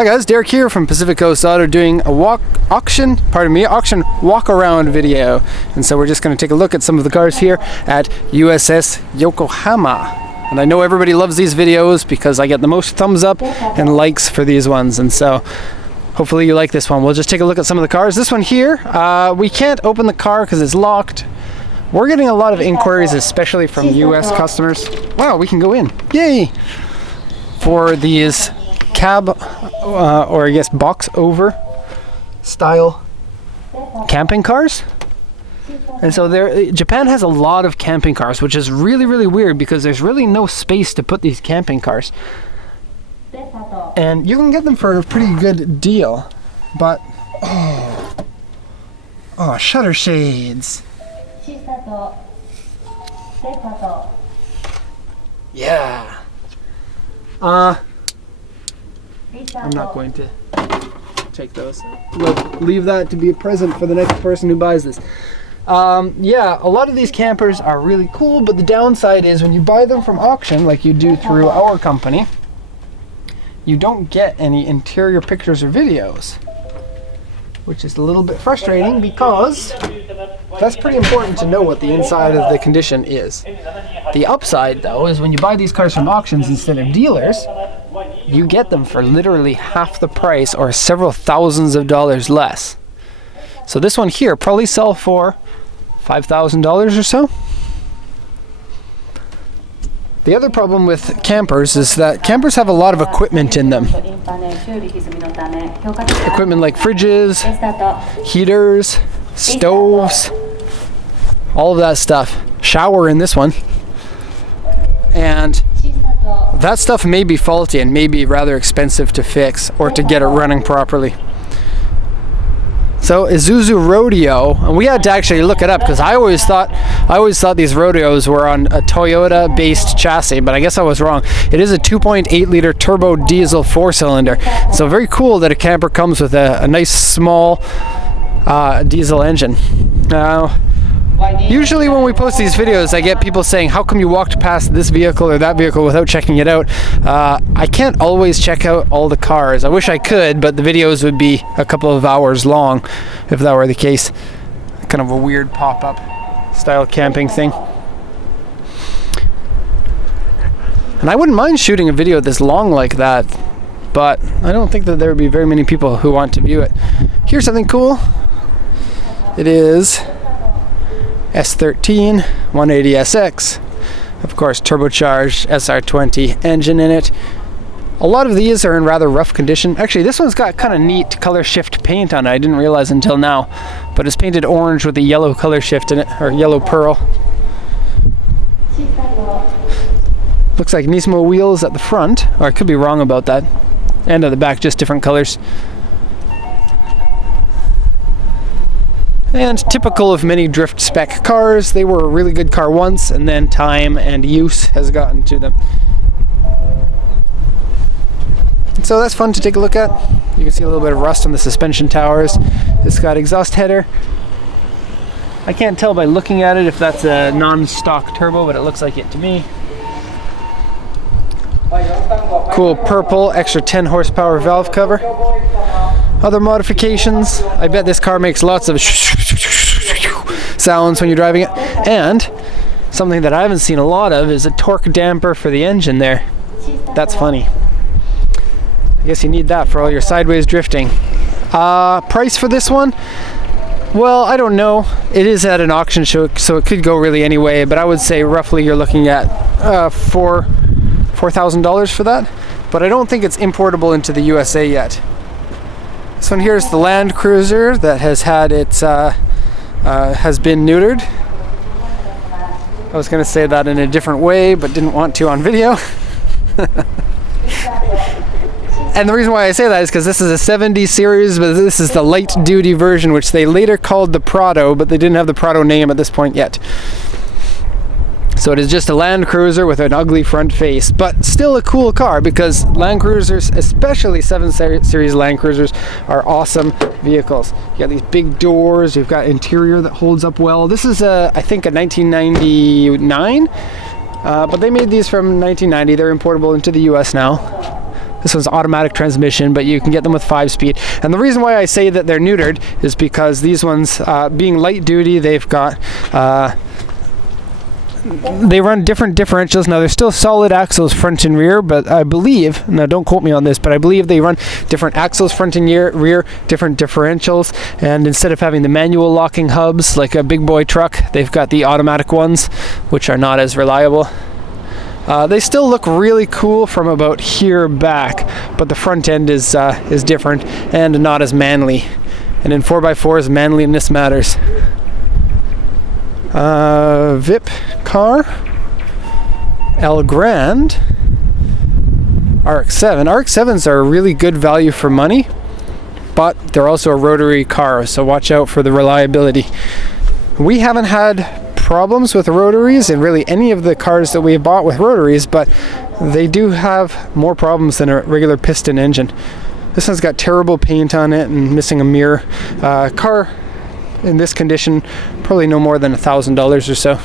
Hi guys, Derek here from Pacific Coast Auto doing a auction walk around video. And so we're just going to take a look at some of the cars here at USS Yokohama. And I know everybody loves these videos because I get the most thumbs up and likes for these ones. And so hopefully you like this one. We'll just take a look at some of the cars. This one here, we can't open the car because it's locked. We're getting a lot of inquiries, especially from US customers. Wow, we can go in. Yay! For these cab, or I guess box over style camping cars. And so Japan has a lot of camping cars, which is really, really weird because there's really no space to put these camping cars. And you can get them for a pretty good deal, but oh, shutter shades. Yeah. I'm not going to take those. We'll leave that to be a present for the next person who buys this. Yeah, a lot of these campers are really cool, but the downside is when you buy them from auction, like you do through our company, you don't get any interior pictures or videos, which is a little bit frustrating because that's pretty important to know what the inside of the condition is. The upside, though, is when you buy these cars from auctions instead of dealers, you get them for literally half the price or several thousands of dollars less. So this one here probably sell for $5,000 or so. The other problem with campers is that campers have a lot of equipment in them. Equipment like fridges, heaters, stoves, all of that stuff. Shower in this one. And that stuff may be faulty and may be rather expensive to fix or to get it running properly. So Isuzu Rodeo, and we had to actually look it up because I always thought these Rodeos were on a Toyota-based chassis, but I guess I was wrong. It is a 2.8-liter turbo diesel 4-cylinder. So very cool that a camper comes with a nice small diesel engine. Now, usually when we post these videos, I get people saying, how come you walked past this vehicle or that vehicle without checking it out? I can't always check out all the cars. I wish I could, but the videos would be a couple of hours long if that were the case. Kind of a weird pop-up style camping thing. And I wouldn't mind shooting a video this long like that, but I don't think that there would be very many people who want to view it. Here's something cool. It is S13 180SX, of course turbocharged SR20 engine in it. A lot of these are in rather rough condition. Actually, this one's got kind of neat color shift paint on it. I didn't realize until now, but it's painted orange with a yellow color shift in it, or yellow pearl. Looks like Nismo wheels at the front, or I could be wrong about that, and at the back, just different colors. And typical of many drift spec cars, they were a really good car once, and then time and use has gotten to them. So that's fun to take a look at. You can see a little bit of rust on the suspension towers. It's got exhaust header. I can't tell by looking at it if that's a non-stock turbo, but it looks like it to me. Cool purple, extra 10 horsepower valve cover. Other modifications, I bet this car makes lots of sounds when you're driving it. And something that I haven't seen a lot of is a torque damper for the engine there. That's funny. I guess you need that for all your sideways drifting. Price for this one? Well, I don't know. It is at an auction show, so it could go really any way, but I would say roughly you're looking at $4,000 for that. But I don't think it's importable into the USA yet. This one here is the Land Cruiser that has had its has been neutered. I was going to say that in a different way, but didn't want to on video. And the reason why I say that is because this is a 70 series, but this is the light duty version, which they later called the Prado, but they didn't have the Prado name at this point yet. So it is just a Land Cruiser with an ugly front face, but still a cool car because Land Cruisers, especially 7 Series Land Cruisers, are awesome vehicles. You got these big doors, you've got interior that holds up well. This is, I think, a 1999, but they made these from 1990. They're importable into the US now. This one's automatic transmission, but you can get them with 5-speed. And the reason why I say that they're neutered is because these ones, being light duty, they've got they run different differentials. Now they're still solid axles front and rear, but I believe, now don't quote me on this, but I believe they run different axles front and rear, different differentials, and instead of having the manual locking hubs like a big boy truck, they've got the automatic ones, which are not as reliable. They still look really cool from about here back, but the front end is different and not as manly. And in 4x4s, manliness matters. VIP car, El Grande, RX-7. RX-7s are a really good value for money, but they're also a rotary car, so watch out for the reliability. We haven't had problems with rotaries in really any of the cars that we've bought with rotaries, but they do have more problems than a regular piston engine. This one's got terrible paint on it and missing a mirror. Car in this condition, probably no more than $1,000 or so.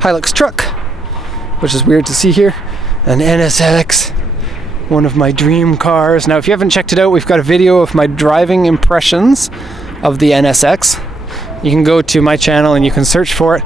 Hilux truck, which is weird to see here. An NSX, one of my dream cars. Now if you haven't checked it out, we've got a video of my driving impressions of the NSX. You can go to my channel and you can search for it.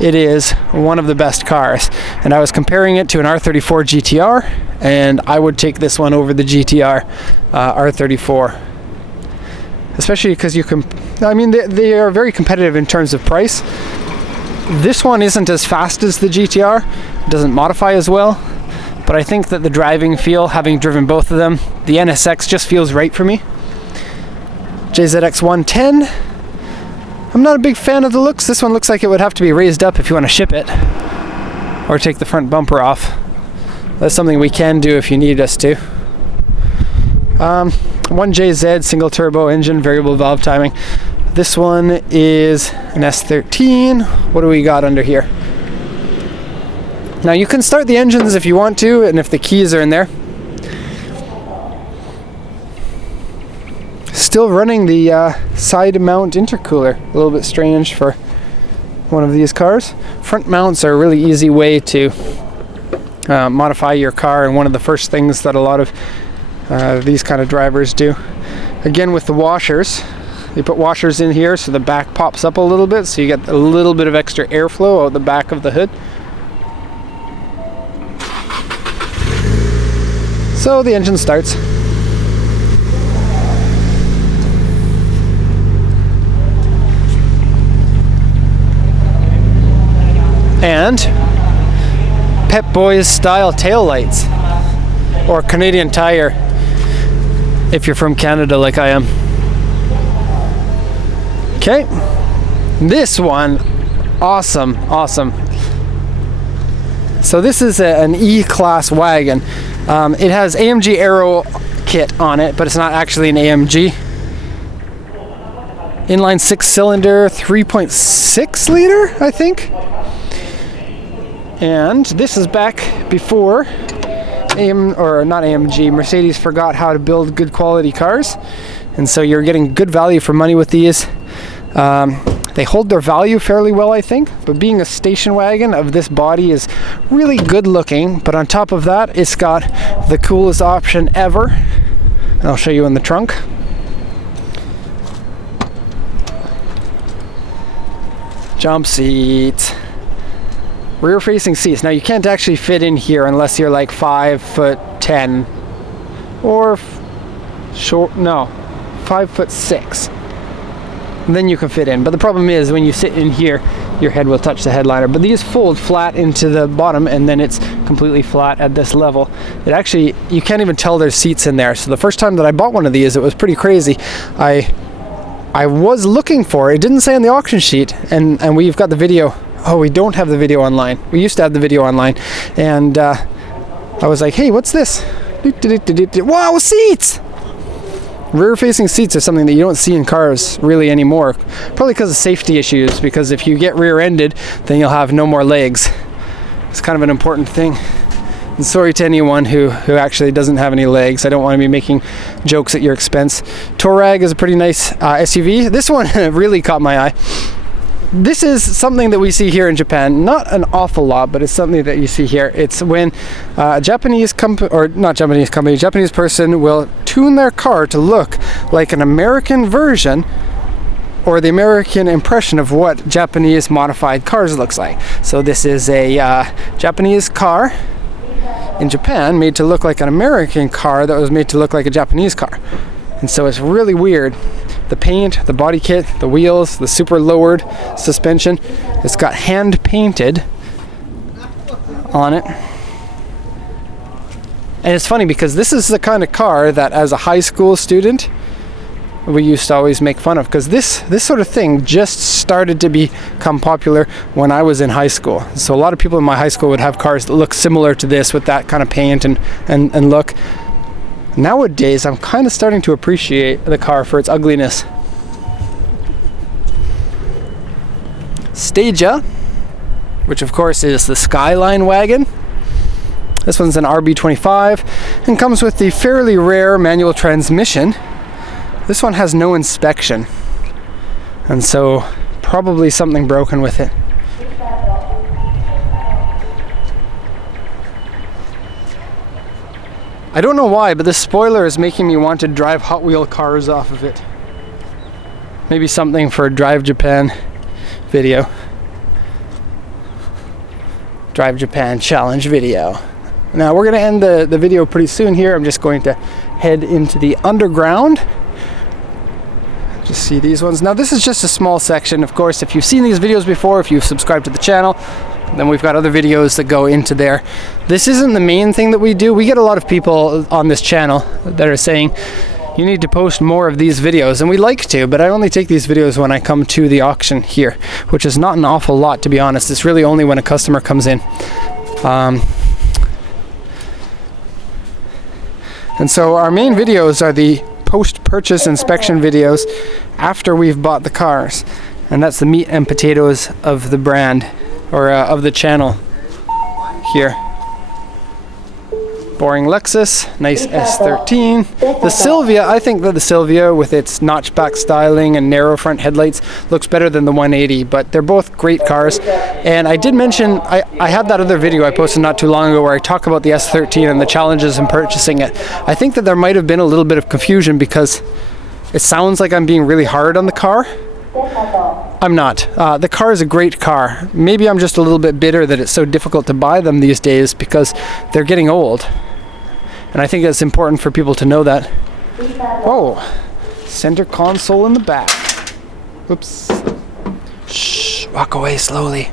It is one of the best cars. And I was comparing it to an R34 GTR, and I would take this one over the GTR R34. Especially because you can, I mean, they are very competitive in terms of price. This one isn't as fast as the GTR, it doesn't modify as well, but I think that the driving feel, having driven both of them, the NSX just feels right for me. JZX 110, I'm not a big fan of the looks. This one looks like it would have to be raised up if you want to ship it, or take the front bumper off. That's something we can do if you need us to. 1JZ single turbo engine, variable valve timing. This one is an S13. What do we got under here? Now you can start the engines if you want to, and if the keys are in there. Still running the side mount intercooler. A little bit strange for one of these cars. Front mounts are a really easy way to modify your car, and one of the first things that a lot of these kind of drivers do. Again, with the washers, you put washers in here so the back pops up a little bit, so you get a little bit of extra airflow out the back of the hood. So the engine starts. And Pep Boys style tail lights, or Canadian Tire if you're from Canada like I am. Okay, this one, awesome. So this is an Eclass Wagon. It has AMG Aero kit on it, but it's not actually an AMG. Inline 6-cylinder, 3.6 liter, I think. And this is back before Mercedes forgot how to build good quality cars, and so you're getting good value for money with these. They hold their value fairly well, I think, but being a station wagon of this body is really good looking, but on top of that, it's got the coolest option ever, and I'll show you in the trunk. Jump seats. Rear facing seats. Now you can't actually fit in here unless you're like 5'10" or 5'6". And then you can fit in. But the problem is when you sit in here, your head will touch the headliner. But these fold flat into the bottom, and then it's completely flat at this level. It actually, you can't even tell there's seats in there. So the first time that I bought one of these, it was pretty crazy. I was looking for it. It didn't say on the auction sheet, and we've got the video. Oh, we don't have the video online. We used to have the video online, and I was like, hey, what's this? Wow, seats! Rear-facing seats are something that you don't see in cars really anymore, probably because of safety issues, because if you get rear-ended, then you'll have no more legs. It's kind of an important thing. And sorry to anyone who actually doesn't have any legs. I don't want to be making jokes at your expense. Touareg is a pretty nice SUV. This one really caught my eye. this is something that we see here in Japan. Not an awful lot, but it's something that you see here. It's when a Japanese company, or not Japanese company, Japanese person will tune their car to look like an American version or the American impression of what Japanese modified cars looks like. So this is a Japanese car in Japan made to look like an American car that was made to look like a Japanese car. And so it's really weird. The paint, the body kit, the wheels, the super lowered suspension, it's got hand painted on it. And it's funny because this is the kind of car that as a high school student we used to always make fun of, because this sort of thing just started to become popular when I was in high school. So a lot of people in my high school would have cars that look similar to this with that kind of paint and look. Nowadays, I'm kind of starting to appreciate the car for its ugliness. Stagia, which of course is the Skyline Wagon. This one's an RB25 and comes with the fairly rare manual transmission. This one has no inspection, and so probably something broken with it. I don't know why, but this spoiler is making me want to drive Hot Wheel cars off of it. Maybe something for a Drive Japan video. Drive Japan challenge video. Now we're going to end the video pretty soon here. I'm just going to head into the underground. Just see these ones. Now this is just a small section. Of course, if you've seen these videos before, if you've subscribed to the channel, then we've got other videos that go into there. This isn't the main thing that we do. We get a lot of people on this channel that are saying, you need to post more of these videos, and we like to, but I only take these videos when I come to the auction here, which is not an awful lot, to be honest. It's really only when a customer comes in. And so our main videos are the post-purchase inspection videos after we've bought the cars, and that's the meat and potatoes of the brand, or of the channel here. Boring Lexus, nice S13. The Silvia, I think that the Silvia with its notchback styling and narrow front headlights looks better than the 180, but they're both great cars. And I did mention, I had that other video I posted not too long ago where I talk about the S13 and the challenges in purchasing it. I think that there might have been a little bit of confusion because it sounds like I'm being really hard on the car. I'm not. The car is a great car. Maybe I'm just a little bit bitter that it's so difficult to buy them these days because they're getting old. And I think it's important for people to know that. Whoa, center console in the back. Oops. Shh, walk away slowly.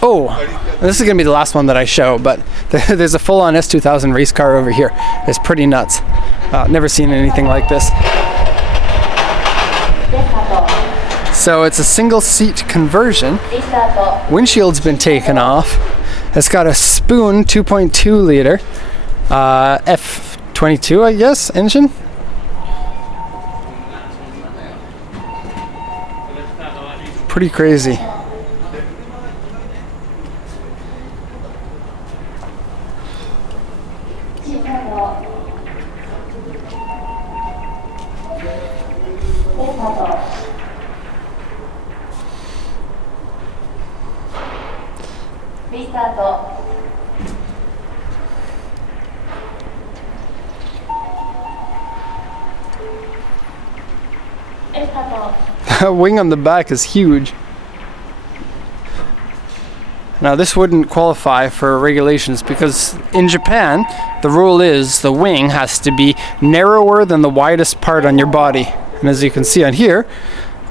Oh, this is going to be the last one that I show, but there's a full-on S2000 race car over here. It's pretty nuts. Never seen anything like this. So it's a single seat conversion. Windshield's been taken off. It's got a Spoon 2.2 liter F22, I guess, engine. Pretty crazy. The wing on the back is huge. Now this wouldn't qualify for regulations because in Japan the rule is the wing has to be narrower than the widest part on your body. And as you can see on here,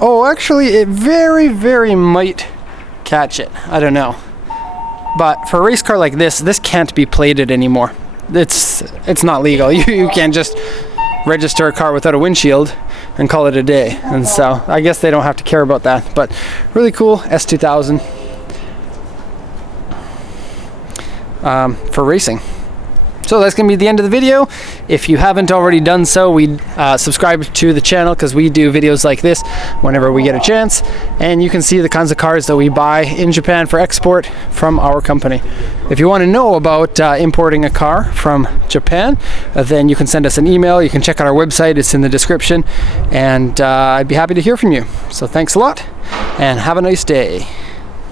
oh, actually it very might catch it. I don't know. But for a race car like this, this can't be plated anymore. It's not legal. You can't just register a car without a windshield and call it a day. And so I guess they don't have to care about that. But really cool S2000 for racing. So that's going to be the end of the video. If you haven't already done so, we subscribe to the channel because we do videos like this whenever we get a chance. And you can see the kinds of cars that we buy in Japan for export from our company. If you want to know about importing a car from Japan, then you can send us an email. You can check out our website. It's in the description. And I'd be happy to hear from you. So thanks a lot and have a nice day.